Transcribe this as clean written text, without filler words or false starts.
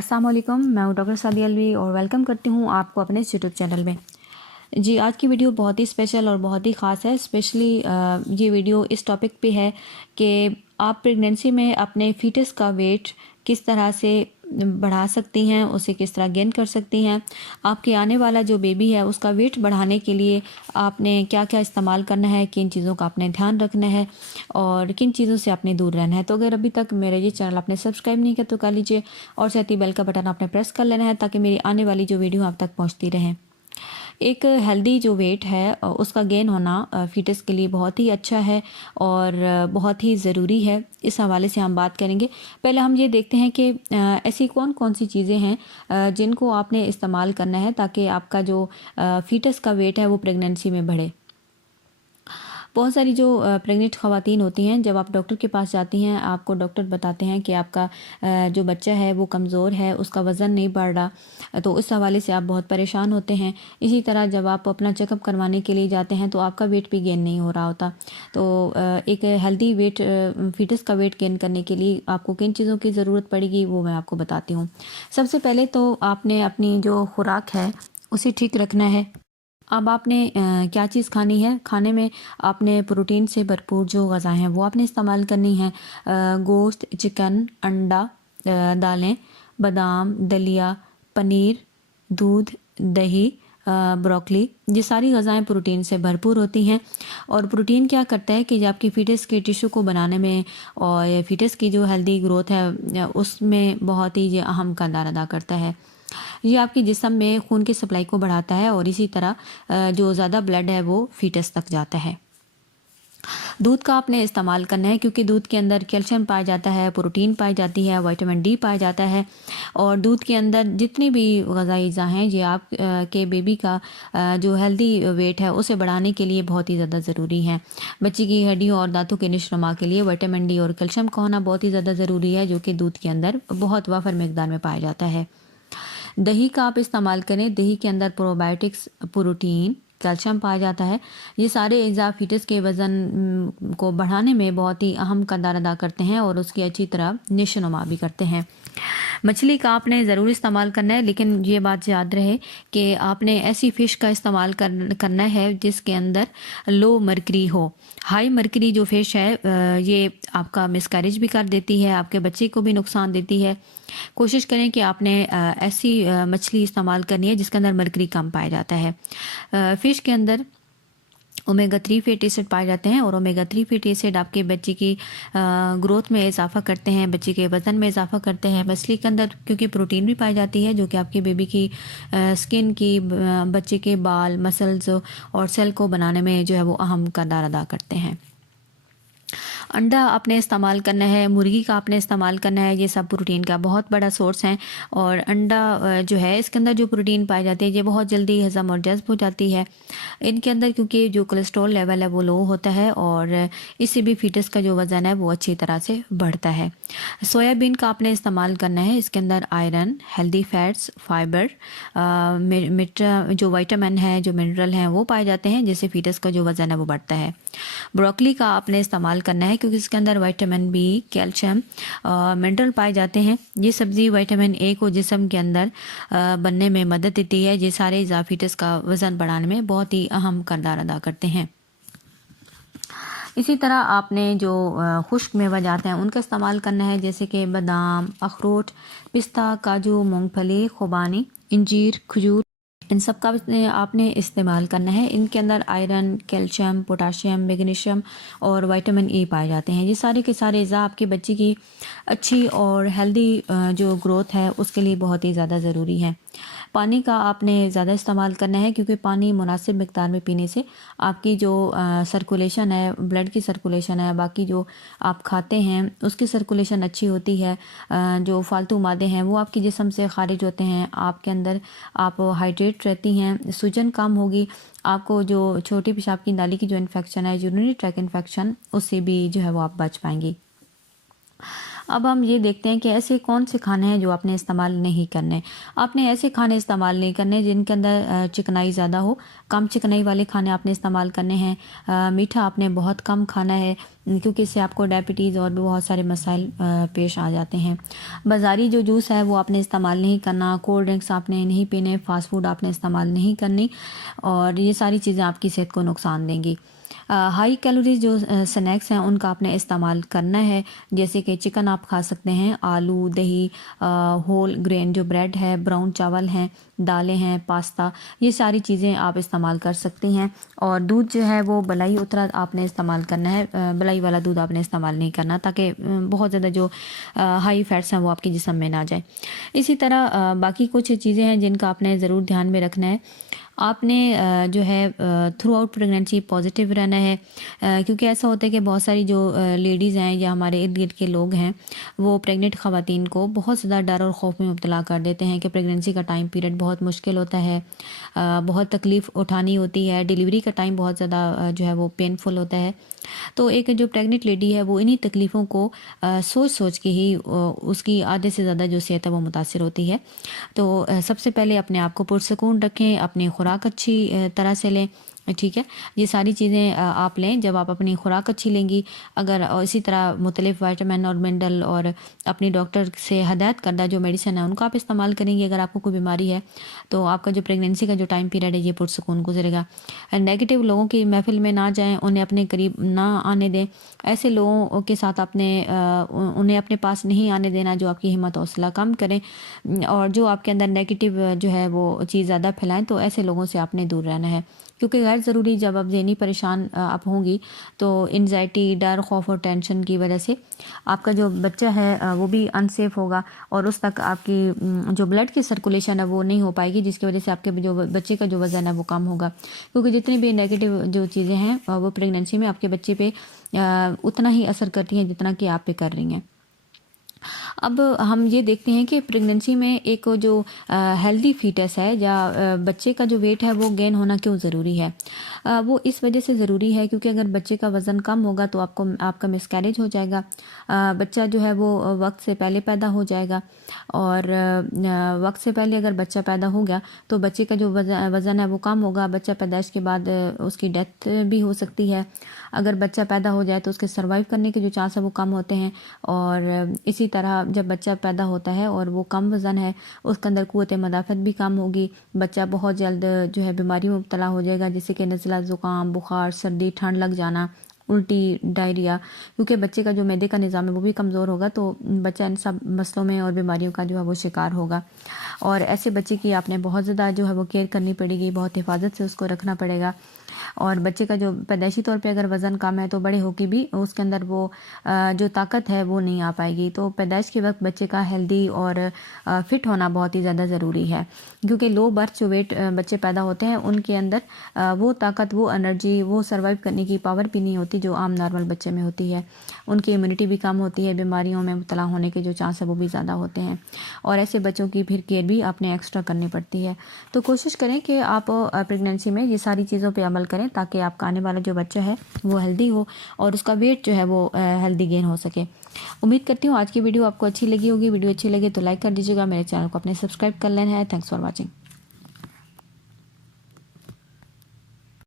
अस्सलाम वालेकुम, मैं हूँ डॉक्टर सादिया अलवी और वेलकम करती हूँ आपको अपने इस यूट्यूब चैनल में। जी, आज की वीडियो बहुत ही स्पेशल और बहुत ही ख़ास है। स्पेशली ये वीडियो इस टॉपिक पे है कि आप प्रेगनेंसी में अपने फीटस का वेट किस तरह से बढ़ा सकती हैं, उसे किस तरह गेन कर सकती हैं। आपके आने वाला जो बेबी है उसका वेट बढ़ाने के लिए आपने क्या क्या इस्तेमाल करना है, किन चीज़ों का आपने ध्यान रखना है और किन चीज़ों से आपने दूर रहना है। तो अगर अभी तक मेरा ये चैनल आपने सब्सक्राइब नहीं किया तो कर लीजिए और साथ ही बेल का बटन आपने प्रेस कर लेना है ताकि मेरी आने वाली जो वीडियो आप तक पहुँचती रहें। एक हेल्दी जो वेट है उसका गेन होना फीटस के लिए बहुत ही अच्छा है और बहुत ही ज़रूरी है। इस हवाले से हम बात करेंगे। पहले हम ये देखते हैं कि ऐसी कौन कौन सी चीज़ें हैं जिनको आपने इस्तेमाल करना है ताकि आपका जो फीटस का वेट है वो प्रेगनेंसी में बढ़े। बहुत सारी जो प्रेग्नेंट ख़वातीन होती हैं, जब आप डॉक्टर के पास जाती हैं आपको डॉक्टर बताते हैं कि आपका जो बच्चा है वो कमज़ोर है, उसका वज़न नहीं बढ़ रहा, तो इस हवाले से आप बहुत परेशान होते हैं। इसी तरह जब आप अपना चेकअप करवाने के लिए जाते हैं तो आपका वेट भी गेन नहीं हो रहा होता। तो एक हेल्दी वेट फीटस का वेट गेन करने के लिए आपको किन चीज़ों की ज़रूरत पड़ेगी वो मैं आपको बताती हूँ। सबसे पहले तो आपने अपनी जो खुराक है उसे ठीक रखना है। अब आपने क्या चीज़ खानी है, खाने में आपने प्रोटीन से भरपूर जो ग़िज़ाएँ हैं वो आपने इस्तेमाल करनी है। गोश्त, चिकन, अंडा, दालें, बादाम, दलिया, पनीर, दूध, दही, ब्रोकली, ये सारी ग़िज़ाएँ प्रोटीन से भरपूर होती हैं। और प्रोटीन क्या करता है कि आपकी फ़ीटस के टिश्यू को बनाने में और फ़ीटस की जो हेल्दी ग्रोथ है उसमें बहुत ही ये अहम किरदार अदा करता है। ये आपके जिस्म में खून की सप्लाई को बढ़ाता है और इसी तरह जो ज़्यादा ब्लड है वो फीटस तक जाता है। दूध का आपने इस्तेमाल करना है क्योंकि दूध के अंदर कैल्शियम पाया जाता है, प्रोटीन पाई जाती है, विटामिन डी पाया जाता है और दूध के अंदर जितनी भी ग़िज़ाई अज़ा हैं ये आप के बेबी का जो हेल्दी वेट है उसे बढ़ाने के लिए बहुत ही ज़्यादा ज़रूरी है। बच्चे की हड्डियों और दांतों के नशोनुमा के लिए विटामिन डी और कैल्शियम का होना बहुत ही ज़्यादा ज़रूरी है, जो कि दूध के अंदर बहुत वाफर मिकदार में पाया जाता है। दही का आप इस्तेमाल करें। दही के अंदर प्रोबायोटिक्स, प्रोटीन, कैल्शियम पाया जाता है। ये सारे अज़ा फीटस के वज़न को बढ़ाने में बहुत ही अहम किरदार अदा करते हैं और उसकी अच्छी तरह नशोनुमा भी करते हैं। मछली का आपने ज़रूर इस्तेमाल करना है, लेकिन ये बात याद रहे कि आपने ऐसी फ़िश का इस्तेमाल करना है जिसके अंदर लो मरकरी हो। हाई मरकरी जो फ़िश है ये आपका मिसकैरेज भी कर देती है, आपके बच्चे को भी नुकसान देती है। कोशिश करें कि आपने ऐसी मछली इस्तेमाल करनी है जिसके अंदर मरकरी कम पाया जाता है। फ़िश के अंदर ओमेगा 3 फैटी एसिड पाए जाते हैं और ओमेगा 3 फैटी एसिड आपके बच्चे की ग्रोथ में इजाफा करते हैं, बच्चे के वज़न में इजाफा करते हैं। मछली के अंदर क्योंकि प्रोटीन भी पाई जाती है जो कि आपके बेबी की स्किन की, बच्चे के बाल, मसल्स और सेल को बनाने में जो है वो अहम किरदार अदा करते हैं। अंडा आपने इस्तेमाल करना है, मुर्गी का आपने इस्तेमाल करना है, ये सब प्रोटीन का बहुत बड़ा सोर्स हैं। और अंडा जो है इसके अंदर जो प्रोटीन पाई जाती है ये बहुत जल्दी हज़म और जज़्ब हो जाती है। इनके अंदर क्योंकि जो कोलेस्ट्रॉल लेवल है वो लो होता है और इससे भी फीटस का जो वज़न है वो अच्छी तरह से बढ़ता है। सोयाबीन का आपने इस्तेमाल करना है। इसके अंदर आयरन, हेल्दी फैट्स, फाइबर, जो विटामिन है, जो मिनरल हैं वो पाए जाते हैं जिससे फीटस का जो वज़न है वो बढ़ता है। ब्रोकली का आपने इस्तेमाल करना है क्योंकि इसके अंदर विटामिन बी, कैल्शियम, मिनरल पाए जाते हैं। ये सब्ज़ी विटामिन ए को जिस्म के अंदर बनने में मदद देती है। ये सारे फीटस का वज़न बढ़ाने में बहुत ही अहम किरदार अदा करते हैं। इसी तरह आपने जो खुश्क मेवाजात हैं उनका इस्तेमाल करना है, जैसे कि बादाम, अखरोट, पिस्ता, काजू, मूंगफली, खुबानी, इंजीर, खजूर, इन सब का आपने इस्तेमाल करना है। इनके अंदर आयरन, कैल्शियम, पोटाशियम, मैग्नीशियम और विटामिन ई पाए जाते हैं। ये सारे के सारे अज़ा आपके बच्चे की अच्छी और हेल्दी जो ग्रोथ है उसके लिए बहुत ही ज़्यादा ज़रूरी है। पानी का आपने ज़्यादा इस्तेमाल करना है क्योंकि पानी मुनासिब मिक़दार में पीने से आपकी जो सर्कुलेशन है, ब्लड की सर्कुलेशन है, बाकी जो आप खाते हैं उसकी सर्कुलेशन अच्छी होती है। जो फालतू मादे हैं वो आपके जिस्म से ख़ारिज होते हैं, आपके अंदर आप हाइड्रेट रहती हैं, सूजन कम होगी, आपको जो छोटी पेशाब की नाली की जो इन्फेक्शन है, यूरिनरी ट्रैक इन्फेक्शन, उससे भी जो है वो आप बच पाएंगी। اب ہم یہ دیکھتے ہیں کہ ایسے کون سے کھانے ہیں جو آپ نے استعمال نہیں کرنے. آپ نے ایسے کھانے استعمال نہیں کرنے جن کے اندر چکنائی زیادہ ہو. کم چکنائی والے کھانے آپ نے استعمال کرنے ہیں. میٹھا آپ نے بہت کم کھانا ہے کیونکہ اس سے آپ کو ڈائبٹیز اور بھی بہت سارے مسائل پیش آ جاتے ہیں. بازاری جو جوس ہے وہ آپ نے استعمال نہیں کرنا. کولڈ ڈرنکس آپ نے نہیں پینے. فاسٹ فوڈ آپ نے استعمال نہیں کرنی اور یہ ساری چیزیں آپ کی صحت کو نقصان دیں گی. ہائی کیلوریز جو سنیکس ہیں ان کا آپ نے استعمال کرنا ہے. جیسے کہ چکن آپ کھا سکتے ہیں, آلو, دہی, ہول گرین جو بریڈ ہے, براؤن چاول ہیں, دالیں ہیں, پاستا, یہ ساری چیزیں آپ استعمال کر سکتی ہیں. اور دودھ جو ہے وہ بلائی اترا آپ نے استعمال کرنا ہے. بلائی والا دودھ آپ نے استعمال نہیں کرنا تاکہ بہت زیادہ جو ہائی فیٹس ہیں وہ آپ کے جسم میں نہ جائیں. اسی طرح باقی کچھ چیزیں ہیں جن کا آپ نے ضرور دھیان میں رکھنا ہے. آپ نے جو ہے تھرو آؤٹ پریگنینسی پازیٹیو رہنا ہے کیونکہ ایسا ہوتا ہے کہ بہت ساری جو لیڈیز ہیں یا ہمارے ارد گرد کے لوگ ہیں وہ پریگننٹ خواتین کو بہت زیادہ ڈر اور خوف میں مبتلا کر دیتے ہیں کہ پریگنینسی کا ٹائم پیریڈ بہت مشکل ہوتا ہے, بہت تکلیف اٹھانی ہوتی ہے, ڈیلیوری کا ٹائم بہت زیادہ جو ہے وہ پینفل ہوتا ہے. تو ایک جو پریگننٹ لیڈی ہے وہ انہی تکلیفوں کو سوچ سوچ کے ہی اس کی آدھے سے زیادہ جو صحت ہے وہ متاثر ہوتی ہے. تو سب سے پہلے اپنے آپ کو پرسکون رکھیں, اپنی خوراک اچھی طرح سے لیں. ٹھیک ہے, یہ ساری چیزیں آپ لیں جب آپ اپنی خوراک اچھی لیں گی. اگر اسی طرح مختلف وائٹامن اور منرل اور اپنی ڈاکٹر سے ہدایت کردہ جو میڈیسن ہے ان کو آپ استعمال کریں گے. اگر آپ کو کوئی بیماری ہے تو آپ کا جو پریگنینسی کا جو ٹائم پیریڈ ہے یہ پرسکون گزرے گا. نیگیٹو لوگوں کی محفل میں نہ جائیں, انہیں اپنے قریب نہ آنے دیں. ایسے لوگوں کے ساتھ انہیں اپنے پاس نہیں آنے دینا جو آپ کی ہمت حوصلہ کم کریں اور جو آپ کے اندر نیگیٹو جو ہے وہ چیز زیادہ پھیلائیں. تو ایسے لوگوں سے آپ نے دور رہنا ہے کیونکہ غیر ضروری جب آپ ذہنی پریشان آپ ہوں گی تو انزائٹی, ڈر, خوف اور ٹینشن کی وجہ سے آپ کا جو بچہ ہے وہ بھی انسیف ہوگا اور اس تک آپ کی جو بلڈ کی سرکولیشن ہے وہ نہیں ہو پائے گی, جس کی وجہ سے آپ کے جو بچے کا جو وزن ہے وہ کم ہوگا. کیونکہ جتنی بھی نیگیٹو جو چیزیں ہیں وہ پریگنینسی میں آپ کے بچے پہ اتنا ہی اثر کرتی ہیں جتنا کہ آپ پہ کر رہی ہیں. اب ہم یہ دیکھتے ہیں کہ پریگنینسی میں ایک جو ہیلدی فیٹس ہے یا بچے کا جو ویٹ ہے وہ گین ہونا کیوں ضروری ہے. وہ اس وجہ سے ضروری ہے کیونکہ اگر بچے کا وزن کم ہوگا تو آپ کا مس کیریج ہو جائے گا. بچہ جو ہے وہ وقت سے پہلے پیدا ہو جائے گا اور وقت سے پہلے اگر بچہ پیدا ہو گیا تو بچے کا جو وزن ہے وہ کم ہوگا. بچہ پیدائش کے بعد اس کی ڈیتھ بھی ہو سکتی ہے. اگر بچہ پیدا ہو جائے تو اس کے سروائیو کرنے کے جو چانس ہے وہ کم ہوتے ہیں. اور اسی طرح جب بچہ پیدا ہوتا ہے اور وہ کم وزن ہے اس کے اندر قوت مدافعت بھی کم ہوگی. بچہ بہت جلد جو ہے بیماریوں میں مبتلا ہو جائے گا جیسے کہ نزلہ, زکام, بخار, سردی, ٹھنڈ لگ جانا, الٹی, ڈائریا. کیونکہ بچے کا جو معدے کا نظام ہے وہ بھی کمزور ہوگا تو بچہ ان سب مسئلوں میں اور بیماریوں کا جو ہے وہ شکار ہوگا. اور ایسے بچے کی آپ نے بہت زیادہ جو ہے وہ کیئر کرنی پڑے گی, بہت حفاظت سے اس کو رکھنا پڑے گا. اور بچے کا جو پیدائشی طور پہ اگر وزن کم ہے تو بڑے ہو کے بھی اس کے اندر وہ جو طاقت ہے وہ نہیں آ پائے گی. تو پیدائش کے وقت بچے کا ہیلدی اور فٹ ہونا بہت ہی زیادہ ضروری ہے کیونکہ لو برتھ جو ویٹ بچے پیدا ہوتے ہیں ان کے اندر وہ طاقت, وہ انرجی, وہ سروائیو کرنے کی پاور بھی نہیں ہوتی جو عام نارمل بچے میں ہوتی ہے. ان کی امیونٹی بھی کم ہوتی ہے, بیماریوں میں مبتلا ہونے کے جو چانس ہے وہ بھی زیادہ ہوتے ہیں. اور ایسے بچوں کی پھر کیئر بھی آپ نے ایکسٹرا کرنی پڑتی ہے. تو کوشش کریں کہ آپ پریگنینسی میں یہ ساری چیزوں پہ عمل کریں تاکہ آپ کا آنے والا جو بچہ ہے وہ ہیلدی ہو اور اس کا ویٹ جو ہے وہ ہیلدی گین ہو سکے. امید کرتی ہوں آج کی ویڈیو آپ کو اچھی لگی ہوگی. ویڈیو اچھی لگے تو لائک کر دیجیے گا. میرے چینل کو اپنے سبسکرائب کر لینا ہے. Thanks for watching.